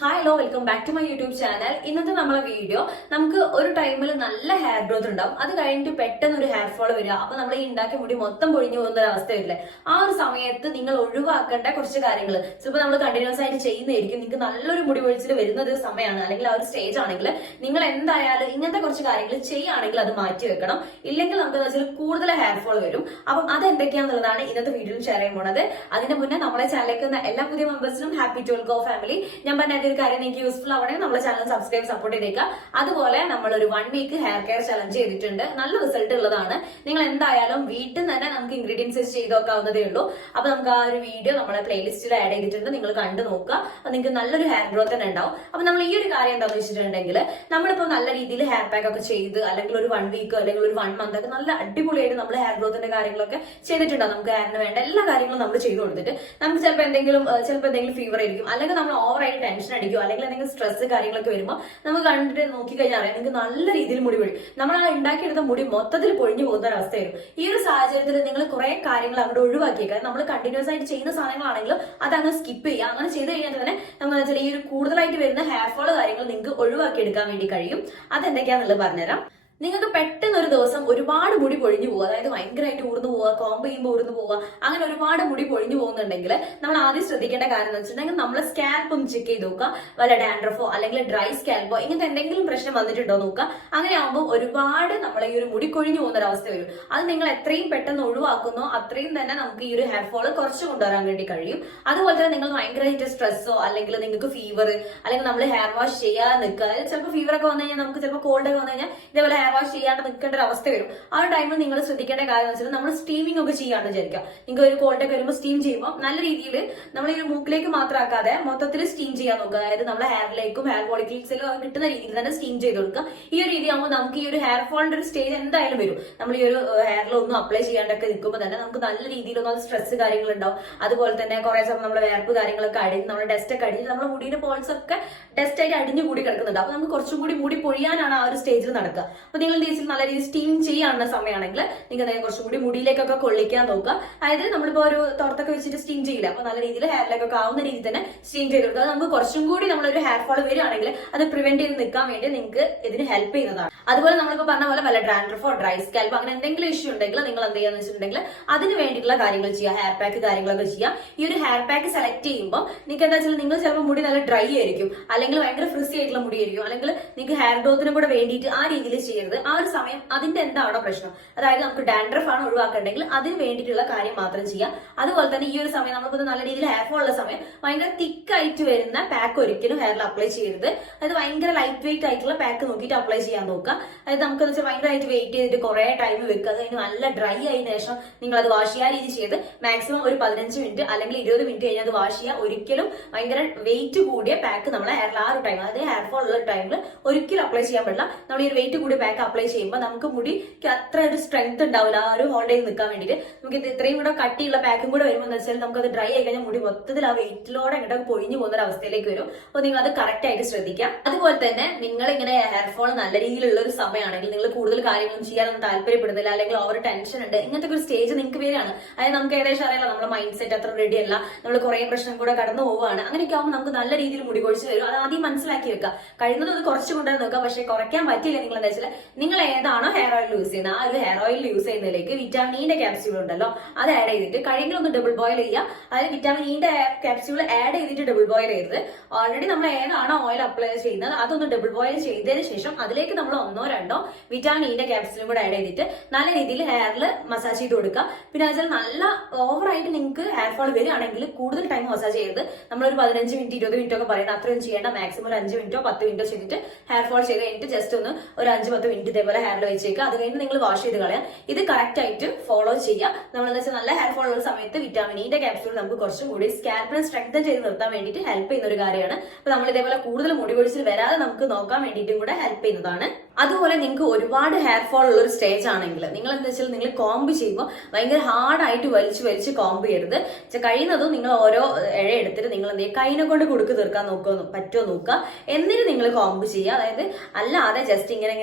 Hi hello welcome back to my YouTube channel. ഇന്നത്തെ നമ്മളെ video നമുക്ക് ഒരു ടൈമിൽ നല്ല ഹെയർ ഗ്രോത്ത് ഉണ്ടാവും, അത് കഴിഞ്ഞിട്ട് പെട്ടെന്ന് ഒരു ഹെയർ ഫോൾ വരിക. അപ്പൊ നമ്മൾ ഈ ഉണ്ടാക്കിയ മുടി മൊത്തം പൊഴിഞ്ഞു പോകുന്ന ഒരു അവസ്ഥ വരില്ലേ? ആ ഒരു സമയത്ത് നിങ്ങൾ ഒഴിവാക്കേണ്ട കുറച്ച് കാര്യങ്ങൾ ചിലപ്പോൾ നമ്മൾ കണ്ടിന്യൂസ് ആയിട്ട് ചെയ്യുന്നതായിരിക്കും. നിങ്ങൾക്ക് നല്ലൊരു മുടി പൊഴിച്ചിൽ വരുന്ന ഒരു സമയമാണ്, അല്ലെങ്കിൽ ആ ഒരു സ്റ്റേജ് ആണെങ്കിൽ നിങ്ങൾ എന്തായാലും ഇങ്ങനത്തെ കുറച്ച് കാര്യങ്ങൾ ചെയ്യുകയാണെങ്കിൽ അത് മാറ്റി വെക്കണം. ഇല്ലെങ്കിൽ നമുക്ക് എന്താ വെച്ചാൽ കൂടുതൽ ഹെയർ ഫോൾ വരും. അപ്പം അത് എന്തൊക്കെയാണെന്നുള്ളതാണ് ഇന്നത്തെ വീഡിയോയിൽ ഷെയർ ചെയ്യാൻ പോണത്. അതിന് മുന്നേ നമ്മളെ ചാനലിലേക്ക് എല്ലാ പുതിയ മെമ്പേഴ്സിനും ഹാപ്പി ടു ഗോ ഫാമിലി. ഞാൻ പറഞ്ഞ ഒരു കാര്യം നിങ്ങൾക്ക് യൂസ്ഫുൾ ആവണമെങ്കിൽ നമ്മളെ ചാനൽ സബ്സ്ക്രൈബ് സപ്പോർട്ട് ചെയ്തേക്കുക. അതുപോലെ നമ്മൾ ഒരു 1 വീക്ക് ഹെയർ കെയർ ചലഞ്ച് ചെയ്തിട്ടുണ്ട്, നല്ല റിസൾട്ട് ഉള്ളതാണ്. നിങ്ങൾ എന്തായാലും വീട്ടിൽ നിന്ന് തന്നെ നമുക്ക് ഇൻഗ്രീഡിയൻസ് ചെയ്ത് നോക്കാവുന്നതേ ഉള്ളൂ. അപ്പൊ നമുക്ക് ആ ഒരു വീഡിയോ നമ്മളെ പ്ലേലിസ്റ്റിൽ ആഡ് ചെയ്തിട്ടുണ്ട്, നിങ്ങൾ കണ്ടു നോക്കുക. അപ്പൊ നിങ്ങൾക്ക് നല്ലൊരു ഹെയർ ഗ്രോത്ത് തന്നെ ഉണ്ടാവും. അപ്പൊ നമ്മൾ ഈ ഒരു കാര്യം എന്താണെന്ന് വെച്ചിട്ടുണ്ടെങ്കിൽ നമ്മളിപ്പോ നല്ല രീതിയിൽ ഹെയർ പാക്ക് ഒക്കെ ചെയ്ത് അല്ലെങ്കിൽ ഒരു 1 വീക്ക് അല്ലെങ്കിൽ ഒരു 1 മന്ത് ഒക്കെ നല്ല അടിപൊളിയായിട്ട് നമ്മൾ ഹെയർ ഗ്രോത്തിന്റെ കാര്യങ്ങളൊക്കെ ചെയ്തിട്ടുണ്ടാവും. നമുക്ക് ഹെയറിന് വേണ്ട എല്ലാ കാര്യങ്ങളും നമ്മൾ ചെയ്തു കൊടുത്തിട്ട് നമുക്ക് ചിലപ്പോൾ എന്തെങ്കിലും ഫീവർ ആയിരിക്കും, അല്ലെങ്കിൽ നമ്മൾ ഓവറായിട്ട് ടെൻഷൻ അടിക്കും, അല്ലെങ്കിൽ എന്തെങ്കിലും സ്ട്രെസ് കാര്യങ്ങളൊക്കെ വരുമ്പോൾ നമുക്ക് കണ്ടിട്ട് നോക്കിക്കഴിഞ്ഞാൽ അറിയാം നിങ്ങൾക്ക് നല്ല രീതിയിൽ മുടി പൊഴിയും. നമ്മൾ ആ ഉണ്ടാക്കിയെടുത്ത മുടി മൊത്തത്തിൽ പൊഴിഞ്ഞു പോകുന്ന ഒരു അവസ്ഥ വരും. ഈ ഒരു സാഹചര്യത്തിൽ നിങ്ങൾ കുറെ കാര്യങ്ങൾ അവിടെ ഒഴിവാക്കിയേക്കാം. നമ്മൾ കണ്ടിന്യൂസ് ആയിട്ട് ചെയ്യുന്ന സാധനങ്ങളാണെങ്കിലും അത് അങ്ങ് സ്കിപ്പ് ചെയ്യുക. അങ്ങനെ ചെയ്ത് കഴിഞ്ഞാൽ തന്നെ നമുക്ക് ഈ ഒരു കൂടുതലായിട്ട് വരുന്ന ഹെയർ ഫോൾ കാര്യങ്ങൾ നിങ്ങൾക്ക് ഒഴിവാക്കി എടുക്കാൻ വേണ്ടി കഴിയും. അതെന്തൊക്കെയാണെന്നുള്ളത് പറഞ്ഞുതരാം. നിങ്ങൾക്ക് പെട്ടെന്ന് ഒരു ദിവസം ഒരുപാട് മുടി പൊഴിഞ്ഞു പോകുക, അതായത് ഭയങ്കരമായിട്ട് ഊർന്നു പോവുക, കോമ്പ് ചെയ്യുമ്പോൾ ഊർന്നു പോവുക, അങ്ങനെ ഒരുപാട് മുടി പൊഴിഞ്ഞു പോകുന്നുണ്ടെങ്കിൽ നമ്മൾ ആദ്യം ശ്രദ്ധിക്കേണ്ട കാര്യം എന്ന് വെച്ചിട്ടുണ്ടെങ്കിൽ നമ്മളെ സ്കാൽപ്പ് ഒന്ന് ചെക്ക് ചെയ്ത് നോക്കുക. വല്ല ഡാൻഡ്രഫോ അല്ലെങ്കിൽ ഡ്രൈ സ്കാൽപ്പോ ഇങ്ങനത്തെ എന്തെങ്കിലും പ്രശ്നം വന്നിട്ടുണ്ടോ നോക്കുക. അങ്ങനെ ആകുമ്പോൾ ഒരുപാട് നമ്മളെ ഈ ഒരു മുടി കൊഴിഞ്ഞു പോകുന്ന ഒരു അവസ്ഥ വരും. അത് നിങ്ങൾ എത്രയും പെട്ടെന്ന് ഒഴിവാക്കുന്നോ അത്രയും തന്നെ നമുക്ക് ഈ ഒരു ഹെയർ ഫോൾ കുറച്ച് കൊണ്ടുവരാൻ വേണ്ടി കഴിയും. അതുപോലെ തന്നെ നിങ്ങൾ ഭയങ്കരമായിട്ട് സ്ട്രെസ്സോ അല്ലെങ്കിൽ നിങ്ങൾക്ക് ഫീവർ അല്ലെങ്കിൽ നമ്മൾ ഹെയർ വാഷ് ചെയ്യാതെ നിൽക്കുക, അതായത് ചിലപ്പോൾ ഫീവർ ഒക്കെ വന്നു കഴിഞ്ഞാൽ നമുക്ക് ചിലപ്പോൾ കോൾഡ് ഒക്കെ വന്നു കഴിഞ്ഞാൽ ഇതേപോലെ ഹെയർ വാഷ് ചെയ്യാണ്ട് നിൽക്കേണ്ട ഒരു അവസ്ഥ വരും. ആ ഒരു ടൈമിൽ നിങ്ങൾ ശ്രദ്ധിക്കേണ്ട കാര്യം വെച്ചാൽ നമ്മൾ സ്റ്റീമിംഗ് ഒക്കെ ചെയ്യാണ്ട് വിചാരിക്കുക. നിങ്ങൾക്ക് ഒരു കോൾഡ് ഒക്കെ വരുമ്പോൾ സ്റ്റീം ചെയ്യുമ്പോൾ നല്ല രീതിയിൽ നമ്മൾ ഈ മൂക്കിലേക്ക് മാത്രമാക്കാതെ മൊത്തത്തിൽ സ്റ്റീം ചെയ്യാൻ നോക്കുക. അതായത് നമ്മുടെ ഹെയറിലേക്കും ഹെയർ ഫോളിക്കിൾസിലും കിട്ടുന്ന രീതിയിൽ തന്നെ സ്റ്റീം ചെയ്ത് കൊടുക്കുക. ഈ ഒരു രീതി ആകുമ്പോൾ നമുക്ക് ഈ ഒരു ഹെയർ ഫോളിന്റെ ഒരു സ്റ്റേജ് എന്തായാലും വരും. നമ്മൾ ഈ ഒരു ഹെയറിലൊന്നും അപ്ലൈ ചെയ്യാണ്ടൊക്കെ നിൽക്കുമ്പോൾ തന്നെ നമുക്ക് നല്ല രീതിയിലൊന്നും സ്ട്രെസ് കാര്യങ്ങൾ ഉണ്ടാവും. അതുപോലെ തന്നെ കുറെ സമയം നമ്മുടെ വേർപ്പ് കാര്യങ്ങളൊക്കെ അടിഞ്ഞ് നമ്മുടെ ഡസ്റ്റ് ഒക്കെ അടിഞ്ഞ് നമ്മുടെ മുടിയുടെ പോൾസ് ഒക്കെ ഡസ്റ്റ് ആയിട്ട് അടിഞ്ഞു കൂടി കിടക്കുന്നുണ്ട്. അപ്പൊ നമുക്ക് കുറച്ചും കൂടി മുടി പൊഴിയാനാണ് ആ ഒരു സ്റ്റേജിൽ നടക്കുക. അപ്പൊ നിങ്ങൾ നല്ല രീതിയിൽ സ്റ്റീം ചെയ്യാനുള്ള സമയമാണെങ്കിൽ നിങ്ങൾക്ക് കുറച്ചും കൂടി മുടിയിലേക്കൊക്കെ കൊള്ളിക്കാൻ നോക്കുക. അതായത് നമ്മളിപ്പോ ഒരു തുറത്തൊക്കെ വെച്ചിട്ട് സ്റ്റീം ചെയ്യില്ല, അപ്പൊ നല്ല രീതിയിൽ ഹെയറിലേക്കൊക്കെ ആവുന്ന രീതിയിൽ തന്നെ സ്റ്റീം ചെയ്ത് കൊടുക്കുക. അത് നമുക്ക് കുറച്ചും കൂടി നമ്മളൊരു ഹെയർ ഫോൾ വരികയാണെങ്കിൽ അത് പ്രിവെന്റ് ചെയ്ത് നിൽക്കാൻ വേണ്ടി നിങ്ങൾക്ക് ഇതിന് ഹെൽപ്പ് ചെയ്യുന്നതാണ്. അതുപോലെ നമ്മളിപ്പോ പറഞ്ഞ പോലെ വല്ല ഡാൻഡ്രഫോ ഡ്രൈ സ്കാൽപ്പ് അങ്ങനെ എന്തെങ്കിലും ഇഷ്യൂ ഉണ്ടെങ്കിൽ നിങ്ങൾ എന്ത് ചെയ്യാന്ന് വെച്ചിട്ടുണ്ടെങ്കിൽ അതിന് വേണ്ടിയിട്ടുള്ള കാര്യങ്ങൾ ചെയ്യുക, ഹെയർ പാക്ക് കാര്യങ്ങളൊക്കെ ചെയ്യുക. ഈ ഒരു ഹെയർ പാക്ക് സെലക്ട് ചെയ്യുമ്പോൾ നിങ്ങൾക്ക് എന്താ വെച്ചാൽ നിങ്ങൾ ചിലപ്പോൾ മുടി നല്ല ഡ്രൈ ആയിരിക്കും, അല്ലെങ്കിൽ ഭയങ്കര ഫ്രിസി ആയിട്ടുള്ള മുടി ആയിരിക്കും, അല്ലെങ്കിൽ നിങ്ങൾക്ക് ഹെയർ ഗ്രോത്തിനും കൂടെ വേണ്ടിയിട്ട് ആ രീതിയിൽ ചെയ്യരുത്. ആ ഒരു സമയം അതിന്റെ എന്താണോ പ്രശ്നം, അതായത് നമുക്ക് ഡാൻഡ്രഫ് ആണ് ഒഴിവാക്കണ്ടെങ്കിൽ അതിന് വേണ്ടിയിട്ടുള്ള കാര്യം മാത്രം ചെയ്യാം. അതുപോലെ തന്നെ ഈ ഒരു സമയം നമുക്ക് നല്ല രീതിയിൽ ഹെയർ ഫോൾ ഉള്ള സമയം ഭയങ്കര തിക്കായിട്ട് വരുന്ന പാക്ക് ഒരിക്കലും ഹെയറിൽ അപ്ലൈ ചെയ്യരുത്. അതായത് ഭയങ്കര ലൈറ്റ് വെയിറ്റ് ആയിട്ടുള്ള പാക്ക് നോക്കിയിട്ട് അപ്ലൈ ചെയ്യാൻ നോക്കുക. അതായത് നമുക്ക് ഭയങ്കരമായിട്ട് വെയിറ്റ് ചെയ്തിട്ട് കുറെ ടൈം വെക്കുക, അത് കഴിഞ്ഞ് നല്ല ഡ്രൈ ആയതിനു ശേഷം നിങ്ങൾ അത് വാഷ് ചെയ്യാൻ രീതി ചെയ്ത് മാക്സിമം ഒരു 15 മിനിറ്റ് അല്ലെങ്കിൽ 20 മിനിറ്റ് കഴിഞ്ഞാൽ അത് വാഷ് ചെയ്യുക. ഒരിക്കലും ഭയങ്കര വെയിറ്റ് കൂടിയ പാക്ക് നമ്മളെ ഹെയറിൽ ആ ഒരു ടൈം, അതായത് ഹെയർ ഫോൾ ഉള്ള ടൈമിൽ ഒരിക്കലും അപ്ലൈ ചെയ്യാൻ പാടില്ല. നമ്മൾ ഈ ഒരു വെയിറ്റ് കൂടിയ പാക്ക് അപ്ലൈ ചെയ്യുമ്പോൾ നമുക്ക് മുടിക്ക് അത്ര ഒരു സ്ട്രെങ്ത് ഉണ്ടാവില്ല ആ ഒരു ഹോൾഡ് ചെയ്ത് നിൽക്കാൻ വേണ്ടിയിട്ട്. നമുക്ക് ഇത്രയും കൂടെ കട്ടിയുള്ള പാക്കും കൂടെ വരുമ്പോൾ എന്താ വെച്ചാൽ നമുക്ക് അത് ഡ്രൈ ആയി കഴിഞ്ഞാൽ മുടി മൊത്തത്തിൽ ആ വെയിറ്റിലോടെ ഇങ്ങോട്ട് പൊഴിഞ്ഞു പോകുന്ന ഒരു അവസ്ഥയിലേക്ക് വരും. അപ്പോൾ നിങ്ങൾ അത് കറക്റ്റ് ആയിട്ട് ശ്രദ്ധിക്കാം. അതുപോലെ തന്നെ നിങ്ങൾ ഇങ്ങനെ ഹെയർ ഫോൾ നല്ല രീതിയിലുള്ള ഒരു സമയമാണെങ്കിൽ നിങ്ങൾ കൂടുതൽ കാര്യങ്ങളും ചെയ്യാനൊന്നും താല്പര്യപ്പെടുന്നില്ല, അല്ലെങ്കിൽ ഓവർ ടെൻഷൻ ഉണ്ട്, ഇങ്ങനത്തെ ഒരു സ്റ്റേജ് നിങ്ങൾക്ക് വരികയാണ്. അതായത് നമുക്ക് ഏകദേശം അറിയാലോ നമ്മുടെ മൈൻഡ് സെറ്റ് അത്ര റെഡി അല്ല, നമ്മൾ കുറെ പ്രശ്നം കൂടെ കടന്നു പോവുകയാണ്. അങ്ങനെയൊക്കെ ആകുമ്പോൾ നമുക്ക് നല്ല രീതിയിൽ മുടി കൊഴിച്ച് വരും. അത് ആദ്യം മനസ്സിലാക്കി വെക്കുക. കഴിയുന്നത് അത് കുറച്ച് കൊണ്ടുവന്ന് നോക്കുക. പക്ഷേ കുറയ്ക്കാൻ പറ്റില്ല. നിങ്ങൾ എന്താ വെച്ചാൽ നിങ്ങൾ ഏതാണോ ഹെയർ ഓയിൽ യൂസ് ചെയ്യുന്നത് ആ ഒരു ഹെയർ ഓയിൽ യൂസ് ചെയ്യുന്നതിലേക്ക് വിറ്റാമിൻ ഇന്റെ ക്യാപ്സ്യൂൾ ഉണ്ടല്ലോ അത് ആഡ് ചെയ്തിട്ട് കഴിയുമ്പോൾ ഒന്ന് ഡബിൾ ബോയിൽ ചെയ്യുക. അതായത് വിറ്റാമിൻ ഇന്റെ ക്യാപ്സ്യൂൾ ആഡ് ചെയ്തിട്ട് ഡബിൾ ബോയിൽ ചെയ്തത് ഓൾറെഡി നമ്മൾ ഏതാണോ ഓയിൽ അപ്ലൈ ചെയ്യുന്നത് അതൊന്ന് ഡബിൾ ബോയിൽ ചെയ്തതിന് ശേഷം അതിലേക്ക് നമ്മൾ 1-2 വിറ്റാമിൻ ഇന്റെ ക്യാപ്സ്യൂളും കൂടെ ആഡ് ചെയ്തിട്ട് നല്ല രീതിയിൽ ഹെയറിൽ മസാജ് ചെയ്ത് കൊടുക്കുക. പിന്നെ വെച്ചാൽ നല്ല ഓവറായിട്ട് നിങ്ങൾക്ക് ഹെയർ ഫോൾ വരികയാണെങ്കിൽ കൂടുതൽ ടൈം മസാജ് ചെയ്ത് നമ്മളൊരു 15 മിനിറ്റ് 20 മിനിറ്റ് ഒക്കെ പറയുന്നത് അത്രയും ചെയ്യേണ്ട. മാക്സിമം ഒരു 5 മിനിറ്റോ 10 മിനിറ്റോ ചെയ്തിട്ട് ഹെയർ ഫോൾ ചെയ്ത് കഴിഞ്ഞിട്ട് ജസ്റ്റ് ഒന്ന് ഒരു 5-10 മിനിറ്റ് ഇതേപോലെ ഹെയറിൽ വെച്ചേക്കുക. അത് കഴിഞ്ഞ് നിങ്ങൾ വാഷ് ചെയ്ത് കളയാം. ഇത് കറക്റ്റ് ആയിട്ട് ഫോളോ ചെയ്യുക. നമ്മൾ എന്താ വെച്ചാൽ നല്ല ഹെയർ ഫോൾ ഉള്ള സമയത്ത് വിറ്റാമിൻ ഇന്റെ ക്യാപ്സ്യൂൾ നമുക്ക് കുറച്ചും കൂടി സ്കാൽപ്പിനെ സ്ട്രെങ്തൻ ചെയ്ത് നിർത്താൻ വേണ്ടിയിട്ട് ഹെൽപ്പ് ചെയ്യുന്ന ഒരു കാര്യമാണ്. അപ്പൊ നമ്മൾ ഇതേപോലെ കൂടുതൽ മുടി കൊഴിച്ചിൽ വരാതെ നമുക്ക് നോക്കാൻ വേണ്ടിയിട്ടും കൂടെ ഹെൽപ്പ് ചെയ്യുന്നതാണ്. അതുപോലെ നിങ്ങൾക്ക് ഒരുപാട് ഹെയർ ഫോൾ ഉള്ള ഒരു സ്റ്റേജ് ആണെങ്കിൽ നിങ്ങൾ എന്താ വെച്ചാൽ നിങ്ങൾ കോംബ് ചെയ്യുമ്പോൾ ഭയങ്കര ഹാർഡായിട്ട് വലിച്ച് കോംബ് ചെയ്യരുത്. കഴിയുന്നതും നിങ്ങൾ ഓരോ ഇഴ എടുത്തിട്ട് നിങ്ങൾ എന്ത് ചെയ്യുക, കൈനെ കൊണ്ട് കുടുക്ക് തീർക്കാൻ പറ്റുമോ നോക്കുക. എന്നിട്ട് നിങ്ങൾ കോംബ് ചെയ്യുക. അതായത് അല്ലാതെ ജസ്റ്റ് ഇങ്ങനെ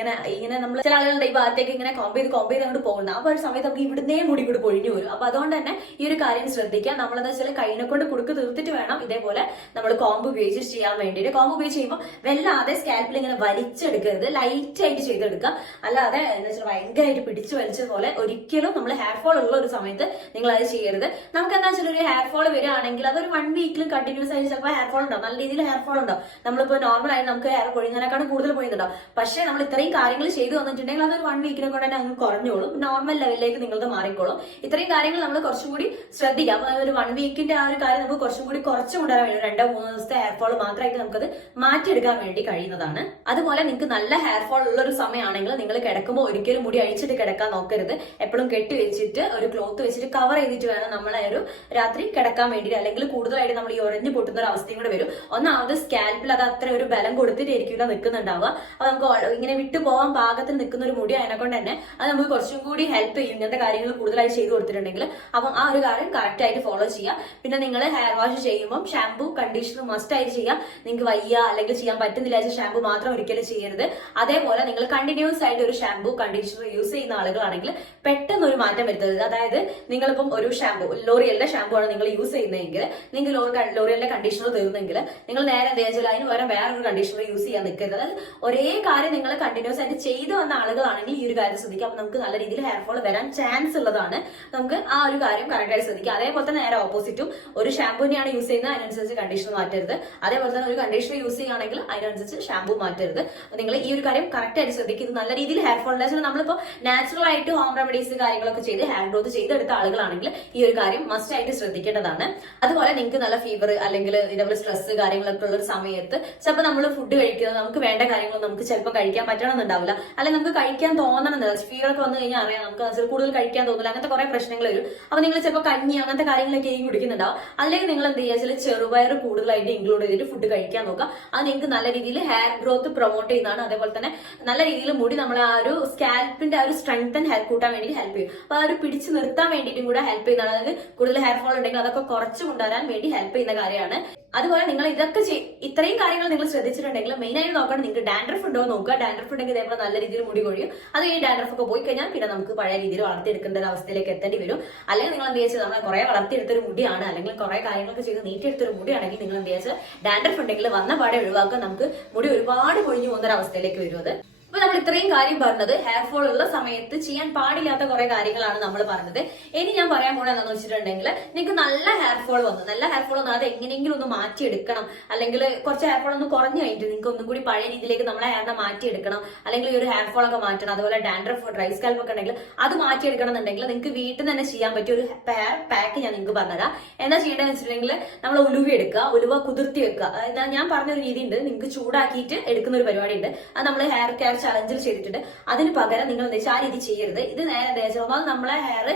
നമ്മൾ ചില ആളുകളുടെ ഈ ഭാഗത്തേക്ക് ഇങ്ങനെ കോംബ് ചെയ്ത് അങ്ങോട്ട് പോകുന്നത്. അപ്പൊ ഒരു സമയത്ത് നമുക്ക് ഇവിടുന്നേ മുടി കൂടി പൊഴിഞ്ഞു വരും. അപ്പൊ അതുകൊണ്ട് തന്നെ ഈ ഒരു കാര്യം ശ്രദ്ധിക്കുക. നമ്മളെന്താ വെച്ചാൽ കൈനെ കൊണ്ട് കുടുക്ക് തീർത്തിട്ട് വേണം ഇതേപോലെ നമ്മൾ കോംബ് ഉപയോഗിച്ച് ചെയ്യാൻ വേണ്ടിയിട്ട്. കോംബ് ഉപയോഗിച്ച് ചെയ്യുമ്പോൾ വല്ലാതെ സ്കാൽപ്പിൽ ഇങ്ങനെ വലിച്ചെടുക്കരുത്, ലൈറ്റ് ആയിട്ട് ചെയ്തെടുക്കുക. അല്ലാതെ എന്താ വെച്ചാൽ ഭയങ്കരമായിട്ട് പിടിച്ചു വലിച്ചതുപോലെ ഒരിക്കലും നമ്മൾ ഹെയർ ഫോൾ ഉള്ള ഒരു സമയത്ത് നിങ്ങൾ അത് ചെയ്യരുത്. നമുക്ക് എന്താ വെച്ചാൽ ഒരു ഹെയർ ഫോൾ വരികയാണെങ്കിൽ അതൊരു 1 വീക്കിലും കണ്ടിന്യൂസ് ആയിട്ട് ചിലപ്പോൾ ഹെയർ ഫോൾ ഉണ്ടാവും, നല്ല രീതിയിൽ ഹെയർ ഫോൾ ഉണ്ടാവും. നമ്മളിപ്പോൾ നോർമൽ ആയിട്ട് നമുക്ക് ഹെയർ പൊഴിയുന്നതിനേക്കാളും കൂടുതൽ പൊഴിയുന്നുണ്ടാവും. പക്ഷേ നമ്മൾ ഇത്രയും കാര്യങ്ങൾ ചെയ്തു വന്നിട്ടുണ്ടെങ്കിൽ അതൊരു 1 വീക്കിനെ കൊണ്ട് തന്നെ അങ്ങ് കുറഞ്ഞോളും, നോർമൽ ലെവലിലേക്ക് നിങ്ങൾക്ക് മാറിക്കോളും. ഇത്രയും കാര്യങ്ങൾ നമ്മൾ കുറച്ചും കൂടി ശ്രദ്ധിക്കാം. അപ്പൊ ഒരു 1 വീക്കിന്റെ ആ ഒരു കാര്യം നമുക്ക് കുറച്ചും കൂടി കുറച്ചു കൊണ്ടുവരാൻ വേണ്ടി 2-3 ദിവസത്തെ ഹെയർ ഫോൾ മാത്രമായിട്ട് നമുക്കത് മാറ്റിയെടുക്കാൻ വേണ്ടി കഴിയുന്നതാണ്. അതുപോലെ നിങ്ങൾക്ക് നല്ല ഹെയർ ഫോൾ ഉള്ള ഒരു സമയമാണെങ്കിൽ നിങ്ങൾ കിടക്കുമ്പോൾ ഒരിക്കലും മുടി അഴിച്ചിട്ട് കിടക്കാൻ നോക്കരുത്. എപ്പോഴും കെട്ടി വെച്ചിട്ട് ഒരു ക്ലോത്ത് വെച്ചിട്ട് കവർ ചെയ്തിട്ട് വേണം നമ്മളെ ഒരു രാത്രി കിടക്കാൻ വേണ്ടി. അല്ലെങ്കിൽ കൂടുതലായിട്ട് നമ്മൾ ഈ ഒരഞ്ഞു പൊട്ടുന്ന ഒരു അവസ്ഥയും കൂടെ വരും. ഒന്നാമത് സ്കാൽപ്പിൽ അത് അത്ര ഒരു ബലം കൊടുത്തിട്ടായിരിക്കില്ല നിൽക്കുന്നുണ്ടാവുക. അപ്പൊ നമുക്ക് ഇങ്ങനെ വിട്ടു പോകാൻ പാകത്തിൽ നിൽക്കുന്ന ഒരു മുടി അതിനെക്കൊണ്ട് തന്നെ അത് നമുക്ക് കുറച്ചും കൂടി ഹെൽപ്പ് ചെയ്യും ഇങ്ങനത്തെ കാര്യങ്ങൾ കൂടുതലായി ചെയ്തു കൊടുത്തിട്ടുണ്ടെങ്കിൽ. അപ്പം ആ ഒരു കാര്യം കറക്റ്റ് ആയിട്ട് ഫോളോ ചെയ്യുക. പിന്നെ നിങ്ങൾ ഹെയർ വാഷ് ചെയ്യുമ്പോൾ ഷാമ്പൂ കണ്ടീഷണർ മസ്റ്റ് ആയിട്ട് ചെയ്യുക. നിങ്ങൾക്ക് വയ്യ അല്ലെങ്കിൽ ചെയ്യാൻ പറ്റുന്നില്ല ഷാമ്പൂ മാത്രം ഒരിക്കലും ചെയ്യരുത്. അതേപോലെ നിങ്ങൾ കണ്ടിന്യൂസ് ആയിട്ട് ഒരു ഷാമ്പൂ കണ്ടീഷണർ യൂസ് ചെയ്യുന്ന ആളുകളാണെങ്കിൽ പെട്ടെന്ന് ഒരു മാറ്റം വരുത്തരുത്. അതായത് നിങ്ങളിപ്പം ഒരു ഷാമ്പൂ ലോറിയലിന്റെ ഷാമ്പൂ ആണ് നിങ്ങൾ യൂസ് ചെയ്യുന്നതെങ്കിൽ, നിങ്ങൾ ലോറിയലിന്റെ കണ്ടീഷണർ തീർന്നെങ്കിൽ നിങ്ങൾ നേരെ എന്താ വെച്ചാൽ അതിന് പകരം വേറൊരു കണ്ടീഷണർ യൂസ് ചെയ്യാൻ നിൽക്കരുത്. അതായത് ഒരേ കാര്യം നിങ്ങൾ കണ്ടിന്യൂസ് ആയിട്ട് ചെയ്തു വന്ന ആളുകളാണെങ്കിൽ ഈ ഒരു കാര്യം ശ്രദ്ധിക്കുക. അപ്പൊ നമുക്ക് നല്ല രീതിയിൽ ഹെയർ ഫോൾ വരാൻ ചാൻസ് ഉള്ളതാണ്. നമുക്ക് ആ ഒരു കാര്യം കറക്റ്റ് ആയിട്ട് ശ്രദ്ധിക്കുക. അതേപോലെ തന്നെ നേരെ ഓപ്പോസിറ്റും ഒരു ഷാമ്പൂനെയാണ് യൂസ് ചെയ്യുന്നത്, അതിനനുസരിച്ച് കണ്ടീഷണർ മാറ്റരുത്. അതേപോലെ തന്നെ ഒരു കണ്ടീഷണർ യൂസ് ചെയ്യുകയാണെങ്കിൽ അതിനനുസരിച്ച് ഷാമ്പൂ മാറ്റരുത്. നിങ്ങൾ ഈ ഒരു കാര്യം കറക്റ്റ് ആയിട്ട് ശ്രദ്ധിക്കുക. ഇത് നല്ല രീതിയിൽ ഹെയർ ഫോൾ നമ്മളിപ്പോ നാച്ചുറൽ ആയിട്ട് ഹോം റെമഡീസ് കാര്യങ്ങളൊക്കെ ചെയ്ത് ഹെയർ ഗ്രോത്ത് ചെയ്തെടുത്ത ആളുകളാണെങ്കിൽ ഈ ഒരു കാര്യം മസ്റ്റ് ആയിട്ട് ശ്രദ്ധിക്കേണ്ടതാണ്. അതുപോലെ നിങ്ങൾക്ക് നല്ല ഫീവർ അല്ലെങ്കിൽ ഇതേപോലെ സ്ട്രെസ് കാര്യങ്ങളൊക്കെ ഉള്ള ഒരു സമയത്ത് ചിലപ്പോൾ നമ്മൾ ഫുഡ് കഴിക്കുന്നത് നമുക്ക് വേണ്ട കാര്യങ്ങളൊന്നും നമുക്ക് ചിലപ്പോൾ കഴിക്കാൻ പറ്റണമെന്നുണ്ടാവില്ല, അല്ലെങ്കിൽ നമുക്ക് കഴിക്കാൻ തോന്നണമെന്നില്ല. ഫീവർ ഒക്കെ വന്നു കഴിഞ്ഞാൽ അറിയാം നമുക്ക് കൂടുതൽ കഴിക്കാൻ തോന്നില്ല, അങ്ങനത്തെ കുറെ പ്രശ്നങ്ങൾ വരും. അപ്പൊ നിങ്ങൾ ചിലപ്പോൾ കഞ്ഞി അങ്ങനത്തെ കാര്യങ്ങളൊക്കെ കുടിക്കുന്നുണ്ടാവും. അതിലേക്ക് നിങ്ങൾ എന്ത് ചെയ്യുക, ചെറുപയർ കൂടുതലായിട്ട് ഇൻക്ലൂഡ് ചെയ്തിട്ട് ഫുഡ് കഴിക്കാൻ നോക്കുക. അത് നിങ്ങൾക്ക് നല്ല രീതിയിൽ ഹെയർ ഗ്രോത്ത് പ്രൊമോട്ട് ചെയ്യുന്നതാണ്. അതേപോലെ തന്നെ നല്ല രീതിയിൽ മുടി നമ്മളെ ആ ഒരു സ്കാൽപ്പിന്റെ ആ ഒരു സ്ട്രെങ്ത് ഹെൽപ്പ് കൂട്ടാൻ വേണ്ടി ഹെൽപ്പ് ചെയ്യും. അപ്പൊ ആ ഒരു പിടിച്ചു നിർത്താൻ വേണ്ടിയിട്ടും കൂടെ ഹെൽപ്പ് ചെയ്യുന്നതാണ്. അതായത് കൂടുതൽ ഹെയർ ഫോൾ ഉണ്ടെങ്കിൽ അതൊക്കെ കുറച്ച് കൊണ്ടുവരാൻ വേണ്ടി ഹെൽപ്പ് ചെയ്യുന്ന കാര്യമാണ്. അതുപോലെ നിങ്ങൾ ഇതൊക്കെ ഇത്രയും കാര്യങ്ങൾ നിങ്ങൾ ശ്രദ്ധിച്ചിട്ടുണ്ടെങ്കിൽ മെയിൻ ആയിട്ട് നോക്കണം നിങ്ങൾക്ക് ഡാൻഡ്രഫ് ഉണ്ടോ നോക്കുക. ഡാൻഡ്രഫ് ഉണ്ടെങ്കിൽ ഇതേപോലെ നല്ല രീതിയിൽ മുടി കൊഴിയും. അത് ഈ ഡാൻഡ്രഫ് ഒക്കെ പോയി കഴിഞ്ഞാൽ പിന്നെ നമുക്ക് പഴയ രീതിയിൽ വളർത്തിയെടുക്കേണ്ട ഒരു അവസ്ഥയിലേക്ക് എത്തേണ്ടി വരും. അല്ലെങ്കിൽ നിങ്ങൾ എന്ത് വെച്ചാൽ നമ്മളെ കുറെ വളർത്തിയെടുത്തൊരു മുടിയാണ്, അല്ലെങ്കിൽ കുറെ കാര്യങ്ങളൊക്കെ ചെയ്ത് നീട്ടിയെടുത്തൊരു മുടിയാണെങ്കിൽ നിങ്ങൾ എന്ത് വെച്ചാൽ ഡാൻഡ്രഫ് ഉണ്ടെങ്കിൽ വന്ന പാടെ ഒഴിവാക്കാൻ നമുക്ക് മുടി ഒരുപാട് കൊഴിഞ്ഞു പോകുന്ന ഒരു അവസ്ഥയിലേക്ക് വരും. അത് അപ്പൊ നമ്മൾ ഇത്രയും കാര്യം പറഞ്ഞത് ഹെയർ ഫോൾ ഉള്ള സമയത്ത് ചെയ്യാൻ പാടില്ലാത്ത കുറെ കാര്യങ്ങളാണ് നമ്മൾ പറഞ്ഞത്. ഇനി ഞാൻ പറയാൻ പോണത് എന്താണെന്ന് വെച്ചിട്ടുണ്ടെങ്കിൽ നിങ്ങൾക്ക് നല്ല ഹെയർ ഫോൾ വന്നു അത് എങ്ങനെയെങ്കിലും ഒന്ന് മാറ്റിയെടുക്കണം, അല്ലെങ്കിൽ കുറച്ച് ഹെയർ ഫോൾ ഒന്ന് കുറഞ്ഞു കഴിഞ്ഞിട്ട് നിങ്ങൾക്ക് ഒന്നും കൂടി പഴയ രീതിയിലേക്ക് നമ്മളെ ഹെയറിനെ മാറ്റിയെടുക്കണം, അല്ലെങ്കിൽ ഈ ഒരു ഹെയർ ഫോൾ ഒക്കെ മാറ്റണം. അതുപോലെ ഡാൻഡ്രഫ് ഡ്രൈ സ്കാൽപ്പ് ഒക്കെ ഉണ്ടെങ്കിൽ അത് മാറ്റിയെടുക്കണം എന്നുണ്ടെങ്കിൽ നിങ്ങൾക്ക് വീട്ടിൽ തന്നെ ചെയ്യാൻ പറ്റിയ ഒരു ഹെയർ പാക്ക് ഞാൻ നിങ്ങൾക്ക് പറഞ്ഞുതരാം. എന്താ ചെയ്യേണ്ടതെന്ന് വെച്ചിട്ടുണ്ടെങ്കിൽ നമ്മൾ ഉലുവ എടുക്കുക, ഉലുവ കുതിർത്തി വെക്കുക. ഞാൻ പറഞ്ഞൊരു രീതി ഉണ്ട്, നിങ്ങൾക്ക് ചൂടാക്കിയിട്ട് എടുക്കുന്ന ഒരു പരിപാടി ഉണ്ട്. അത് നമ്മൾ ഹെയർ കെയർ ചലഞ്ചിൽ ചെയ്തിട്ടുണ്ട്. അതിന് പകരം നിങ്ങൾ എന്താ വെച്ചാൽ ആ രീതി ചെയ്യരുത്. ഇത് നേരെ എന്താ വെച്ചാൽ നമ്മളെ ഹെയർ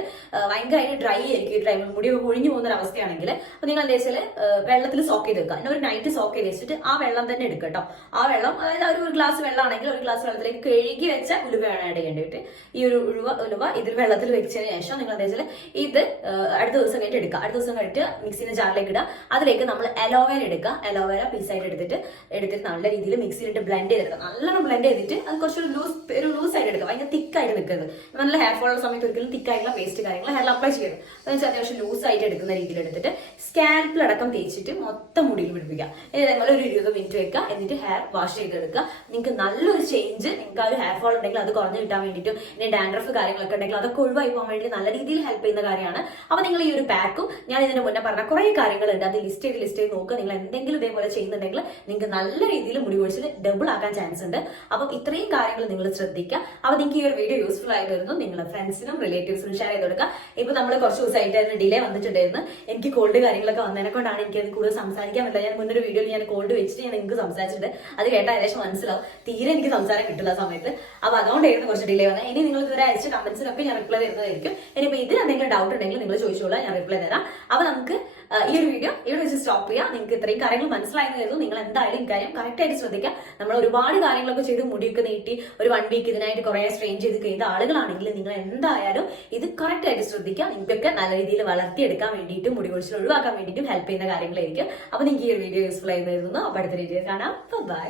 ഭയങ്കരമായിട്ട് ഡ്രൈ ആയിരിക്കും, ടൈം മുടി ഒഴിഞ്ഞു പോകുന്ന ഒരു അവസ്ഥയാണെങ്കിൽ അപ്പൊ നിങ്ങൾ എന്താ വെച്ചാൽ വെള്ളത്തിൽ സോക്ക് ചെയ്ത് വെക്കുക. പിന്നെ ഒരു നൈറ്റ് സോക്ക് ചെയ്ത് വെച്ചിട്ട് ആ വെള്ളം തന്നെ എടുക്കുക കേട്ടോ. ആ വെള്ളം അതായത് ഒരു ഗ്ലാസ് വെള്ളമാണെങ്കിൽ ഒരു ഗ്ലാസ് വെള്ളത്തിലേക്ക് കഴുകി വെച്ച ഉലുവയാണ് ആഡ് ചെയ്യേണ്ടിട്ട്. ഈ ഒരു ഉലുവ ഇതിൽ വെള്ളത്തിൽ വെച്ചതിന് ശേഷം നിങ്ങൾ എന്താ വെച്ചാൽ ഇത് അടുത്ത ദിവസം കഴിഞ്ഞിട്ട് എടുക്കുക. അടുത്ത ദിവസം കഴിഞ്ഞിട്ട് മിക്സിന്റെ ജാറിലേക്ക് ഇടുക. അതിലേക്ക് നമ്മൾ അലോവേര എടുക്കുക. അലോവേര പീസായിട്ട് എടുത്തിട്ട് നല്ല രീതിയിൽ മിക്സിയിലിട്ട് ബ്ലെൻഡ് ചെയ്തെടുക്കുക. നല്ലോണം ബ്ലെൻഡ് ചെയ്തിട്ട് അത് കുറച്ചൊരു ലൂസ് ആയിട്ട് എടുക്കുക. ഭയങ്കര തിക്കായിട്ട് നിൽക്കരുത്. നല്ല ഹെയർ ഫോൾ ഉള്ള സമയത്ത് ഒരിക്കലും തിക്കായിട്ടുള്ള പേസ്റ്റ് കാര്യങ്ങൾ ഹെയർ അപ്ലൈ ചെയ്യരുത്. അതെന്ന് അത്യാവശ്യം ലൂസ് ആയിട്ട് എടുക്കുന്ന രീതിയിൽ എടുത്തിട്ട് സ്കാൽപ്പിലടക്കം തേച്ചിട്ട് മൊത്തം മുടിയിൽ പിടിപ്പിക്കുക. ഇതേപോലെ ഒരു 20 മിനിറ്റ് വെക്കുക. എന്നിട്ട് ഹെയർ വാഷ് ചെയ്തെടുക്കുക. നിങ്ങൾക്ക് നല്ലൊരു ചേഞ്ച്, നിങ്ങൾക്ക് ആ ഒരു ഹെയർ ഫോൾ ഉണ്ടെങ്കിൽ അത് കുറഞ്ഞു കിട്ടാൻ വേണ്ടിയിട്ടും ഇനി ഡാൻഡ്രഫ് കാര്യങ്ങളൊക്കെ ഉണ്ടെങ്കിൽ അതൊക്കെ ഒഴിവായി പോകാൻ വേണ്ടി നല്ല രീതിയിൽ ഹെൽപ്പ് ചെയ്യുന്ന കാര്യമാണ്. അപ്പൊ നിങ്ങൾ ഈ ഒരു പാക്കും ഞാൻ ഇതിന് മുന്നേ പറഞ്ഞ കുറെ കാര്യങ്ങളുണ്ട്, അത് ലിസ്റ്റ് ചെയ്ത് നോക്കുക. നിങ്ങൾ എന്തെങ്കിലും ഇതേപോലെ ചെയ്യുന്നുണ്ടെങ്കിൽ നിങ്ങൾക്ക് നല്ല രീതിയിൽ മുടി കൊഴിച്ചിൽ ഡബിൾ ആക്കാൻ ചാൻസ് ഉണ്ട്. അപ്പം ഇത്രയും കാര്യങ്ങൾ നിങ്ങൾ ശ്രദ്ധിക്കുക. അപ്പൊ നിങ്ങൾക്ക് ഈ ഒരു വീഡിയോ യൂസ്ഫുൾ ആയി വരുന്നു, നിങ്ങളുടെ ഫ്രണ്ട്സിനും റിലേറ്റീവ്സിനും ഷെയർ ചെയ്ത് കൊടുക്കുക. ഇപ്പൊ നമ്മൾ കുറച്ച് ദിവസമായിട്ട് അതിന് ഡിലേ വന്നിട്ടുണ്ടായിരുന്നു. എനിക്ക് കോൾഡ് കാര്യങ്ങളൊക്കെ വന്നതിനെ കൊണ്ടാണ് എനിക്ക് അത് കൂടുതൽ സംസാരിക്കാൻ പറ്റില്ല. ഞാൻ മുന്നൊരു വീഡിയോയിൽ ഞാൻ കോൾഡ് വെച്ചിട്ട് ഞാൻ നിങ്ങൾക്ക് സംസാരിച്ചിട്ടുണ്ട്. അത് കേട്ടാൽ ഏകദേശം മനസ്സിലാവും തീരെ എനിക്ക് സംസാരം കിട്ടില്ല ആ സമയത്ത്. അപ്പൊ അതുകൊണ്ടായിരുന്നു കുറച്ച് ഡിലേ വന്നത്. ഇനി നിങ്ങൾ ഇതുവരെ അയച്ച കമന്റ്സിനൊക്കെ ഞാൻ റിപ്ലൈ തരുന്നതായിരിക്കും. ഇനിയിപ്പോ ഇതിൽ എന്തെങ്കിലും ഡൗട്ട് ഉണ്ടെങ്കിൽ നിങ്ങൾ ചോദിച്ചോളാം, ഞാൻ റിപ്ലൈ തരാം. അപ്പൊ നമുക്ക് ഈ ഒരു വീഡിയോ ഇവിടെ വെച്ച് സ്റ്റോപ്പ് ചെയ്യുക. നിങ്ങൾക്ക് ഇത്രയും കാര്യങ്ങൾ മനസ്സിലായെന്ന് കരുതുന്നു. നിങ്ങൾ എന്തായാലും ഇക്കാര്യം കറക്റ്റ് ആയിട്ട് ശ്രദ്ധിക്കുക. നമ്മൾ ഒരുപാട് കാര്യങ്ങളൊക്കെ ചെയ്ത് മുടിയൊക്കെ നീട്ടി ഒരു 1 വീക്ക് ഇതിനായിട്ട് കുറെ സ്ട്രെയിൻ ചെയ്ത് ചെയ്ത ആളുകളാണെങ്കിൽ നിങ്ങൾ എന്തായാലും ഇത് കറക്റ്റ് ആയിട്ട് ശ്രദ്ധിക്കുക. നിങ്ങൾക്കൊക്കെ നല്ല രീതിയിൽ വളർത്തിയെടുക്കാൻ വേണ്ടിയിട്ടും മുടി കൊഴിച്ചിൽ ഒഴിവാക്കാൻ വേണ്ടിയിട്ടും ഹെൽപ്പ് ചെയ്യുന്ന കാര്യങ്ങളായിരിക്കും. അപ്പൊ നിങ്ങൾക്ക് ഈ ഒരു വീഡിയോ യൂസ്ഫുൾ ആയി വരുന്നു. അപ്പൊ അടുത്ത വീഡിയോ കാണാം. ബൈ.